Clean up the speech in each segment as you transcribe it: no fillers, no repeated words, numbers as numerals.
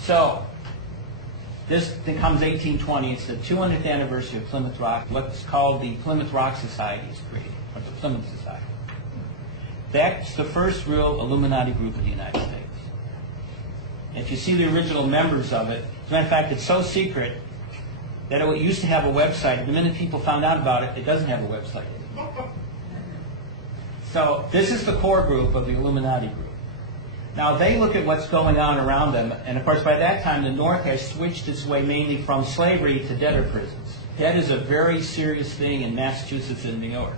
So this becomes 1820. It's the 200th anniversary of Plymouth Rock. What's called the Plymouth Rock Society is created, or the Plymouth Society. That's the first real Illuminati group in the United States. If you see the original members of it, as a matter of fact, it's so secret that it used to have a website. The minute people found out about it, it doesn't have a website anymore. So this is the core group of the Illuminati group. Now they look at what's going on around them, and of course by that time the North has switched its way mainly from slavery to debtor prisons. That is a very serious thing in Massachusetts and New York.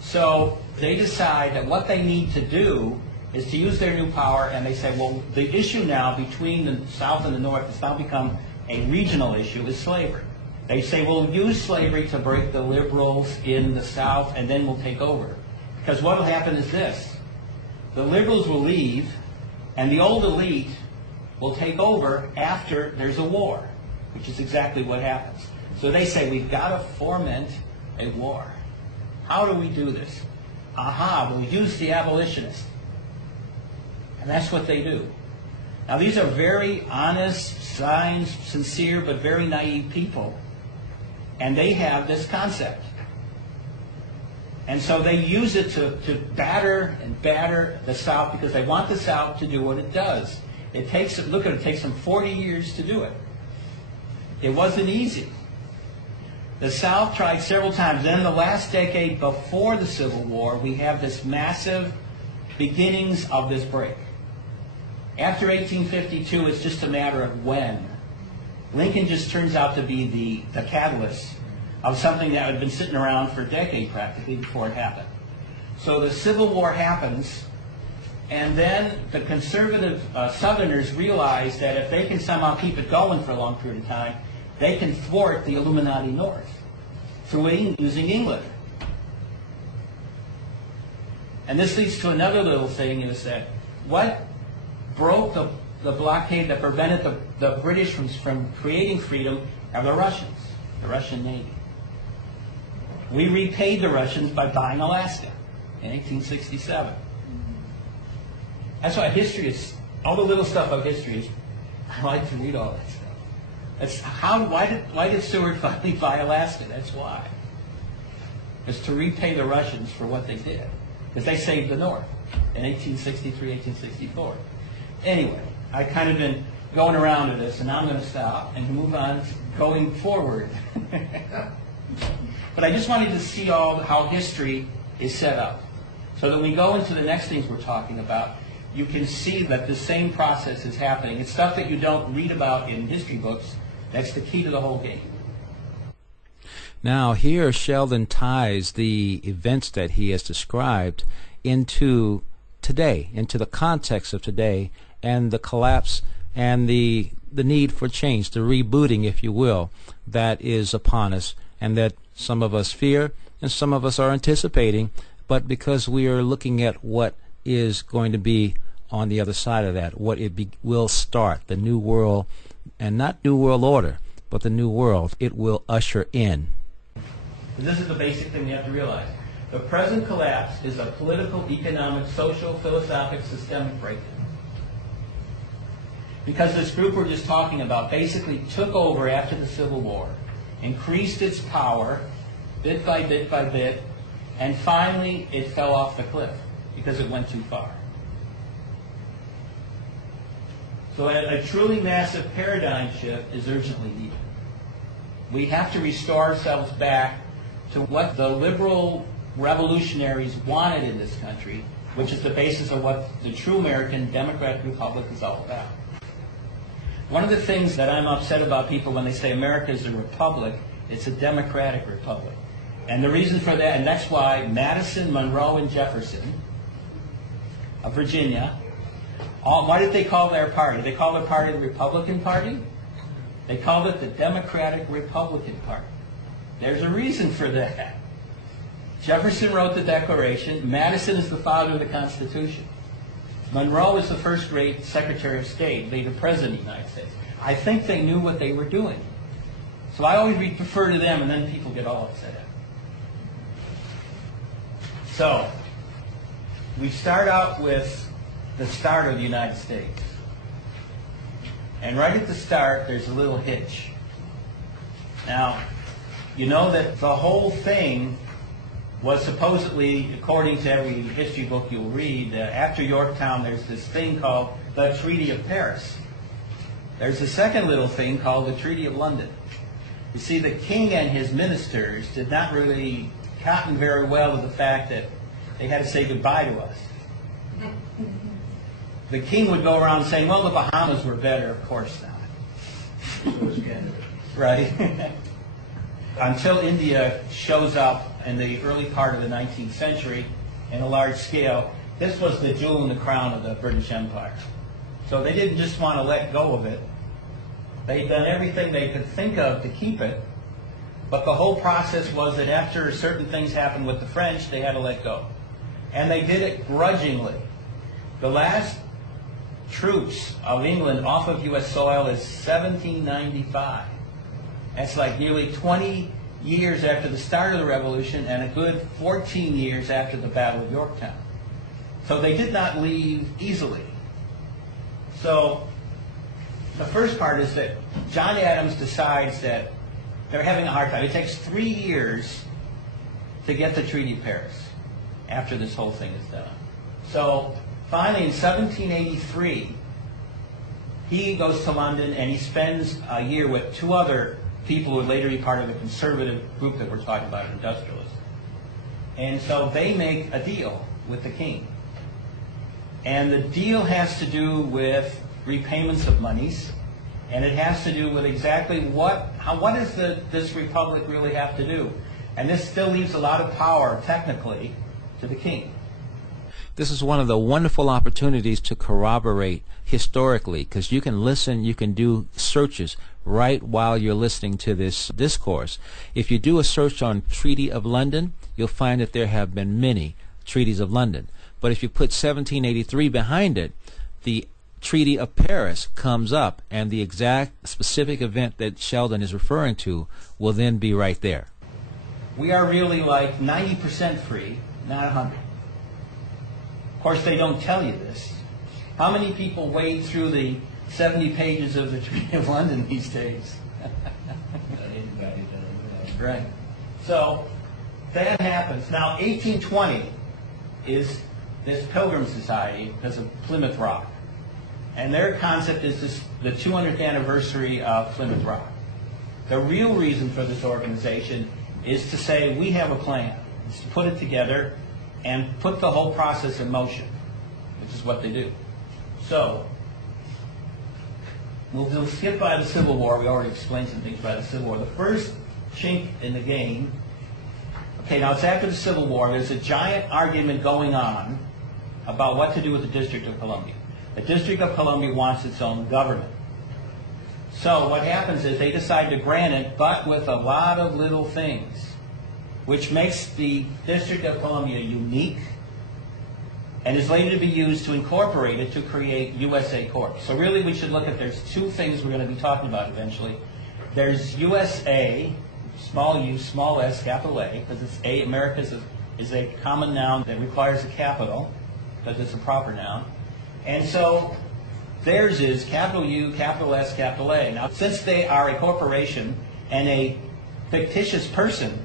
So they decide that what they need to do is to use their new power, and they say, well, the issue now between the South and the North has now become a regional issue, is slavery. They say, we'll use slavery to break the liberals in the South, and then we'll take over. Because what will happen is this. The liberals will leave, and the old elite will take over after there's a war, which is exactly what happens. So they say, we've got to foment a war. How do we do this? Aha, we'll use the abolitionists. And that's what they do. Now these are very honest, sincere, but very naive people. And they have this concept. And so they use it to batter and batter the South because they want the South to do what it does. It takes, look at it, it takes them 40 years to do it. It wasn't easy. The South tried several times. Then the last decade before the Civil War, we have this massive beginnings of this break. After 1852, it's just a matter of when. Lincoln just turns out to be the catalyst of something that had been sitting around for a decade practically before it happened. So the Civil War happens, and then the conservative Southerners realize that if they can somehow keep it going for a long period of time, they can thwart the Illuminati North through using England. And this leads to another little thing, is that what broke the blockade that prevented the British from creating freedom are the Russians, the Russian Navy. We repaid the Russians by buying Alaska in 1867. That's why history is, all the little stuff of history is, I like to read all that stuff. That's why did Seward finally buy Alaska? That's why. It's to repay the Russians for what they did. Because they saved the North in 1863, 1864. Anyway, I've kind of been going around to this, and now I'm going to stop and move on to going forward. But I just wanted to see how history is set up. So that when we go into the next things we're talking about, you can see that the same process is happening. It's stuff that you don't read about in history books. That's the key to the whole game. Now here Sheldan ties the events that he has described into today, into the context of today, and the collapse and the need for change, the rebooting, if you will, that is upon us, and that some of us fear and some of us are anticipating, but because we are looking at what is going to be on the other side of that, what will start, the new world, and not new world order, but the new world it will usher in. This is the basic thing you have to realize. The present collapse is a political, economic, social, philosophic, systemic breakdown. Because this group we're just talking about basically took over after the Civil War, increased its power bit by bit by bit, and finally it fell off the cliff because it went too far. So a truly massive paradigm shift is urgently needed. We have to restore ourselves back to what the liberal revolutionaries wanted in this country, which is the basis of what the true American Democratic Republic is all about. One of the things that I'm upset about people when they say America is a republic, it's a democratic republic. And the reason for that, and that's why Madison, Monroe, and Jefferson of Virginia, why did they call their party? They called their party the Republican Party. They called it the Democratic Republican Party. There's a reason for that. Jefferson wrote the Declaration. Madison is the father of the Constitution. Monroe is the first great Secretary of State, later President of the United States. I think they knew what they were doing. So I always refer to them, and then people get all upset at me. So, we start out with the start of the United States. And right at the start, there's a little hitch. Now, you know that the whole thing was supposedly, according to every history book you'll read, after Yorktown, there's this thing called the Treaty of Paris. There's a second little thing called the Treaty of London. You see, the king and his ministers did not really cotton very well with the fact that they had to say goodbye to us. The king would go around saying, well, the Bahamas were better. Of course not. Right? Until India shows up in the early part of the 19th century in a large scale, this was the jewel in the crown of the British Empire. So they didn't just want to let go of it. They'd done everything they could think of to keep it, but the whole process was that after certain things happened with the French, they had to let go. And they did it grudgingly. The last troops of England off of U.S. soil is 1795. That's like nearly 20 years after the start of the Revolution and a good 14 years after the Battle of Yorktown. So they did not leave easily. So the first part is that John Adams decides that they're having a hard time. It takes 3 years to get the Treaty of Paris after this whole thing is done. So finally in 1783, he goes to London and he spends a year with two other people who would later be part of the conservative group that we're talking about, industrialists. And so they make a deal with the king. And the deal has to do with repayments of monies, and it has to do with exactly what does this republic really have to do. And this still leaves a lot of power, technically, to the king. This is one of the wonderful opportunities to corroborate historically, because you can listen, you can do searches right while you're listening to this discourse. If you do a search on Treaty of London, you'll find that there have been many treaties of London. But if you put 1783 behind it, the Treaty of Paris comes up, and the exact specific event that Sheldan is referring to will then be right there. We are really like 90% free, not 100. Of course, they don't tell you this. How many people wade through the 70 pages of the Treaty of London these days? Right. So that happens. Now, 1820 is this Pilgrim Society because of Plymouth Rock. And their concept is this, the 200th anniversary of Plymouth Rock. The real reason for this organization is to say we have a plan. It's to put it together and put the whole process in motion, which is what they do. So, we'll skip by the Civil War. We already explained some things by the Civil War. The first chink in the game, okay, now it's after the Civil War. There's a giant argument going on about what to do with the District of Columbia. The District of Columbia wants its own government. So what happens is they decide to grant it, but with a lot of little things, which makes the District of Columbia unique and is later to be used to incorporate it to create USA Corp. So really we should look at, there's two things we're going to be talking about eventually. There's USA, small u, small s, capital A, because it's A, America is a common noun that requires a capital, because it's a proper noun. And so theirs is capital U, capital S, capital A. Now, since they are a corporation and a fictitious person,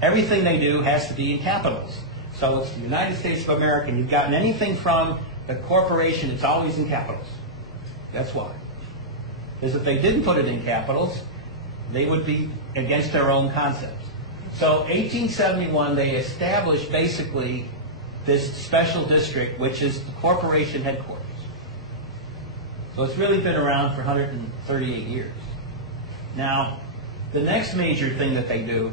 everything they do has to be in capitals. So it's the United States of America, and you've gotten anything from the corporation, it's always in capitals. That's why. Because if they didn't put it in capitals, they would be against their own concepts. So 1871, they established basically this special district, which is the corporation headquarters. So it's really been around for 138 years. Now, the next major thing that they do,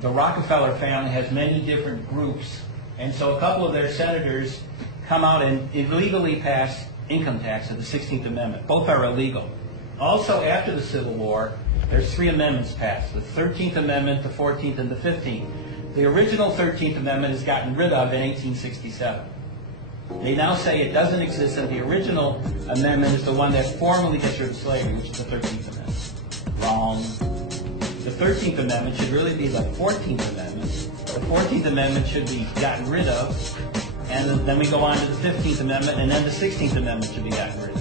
the Rockefeller family has many different groups, and so a couple of their senators come out and illegally pass income tax of the 16th Amendment. Both are illegal. Also, after the Civil War, there's 3 amendments passed, the 13th Amendment, the 14th, and the 15th. The original 13th Amendment is gotten rid of in 1867. They now say it doesn't exist, and the original amendment is the one that formally gets rid of slavery, which is the 13th Amendment. Wrong. The 13th Amendment should really be the 14th Amendment. The 14th Amendment should be gotten rid of, and then we go on to the 15th Amendment, and then the 16th Amendment should be gotten rid of.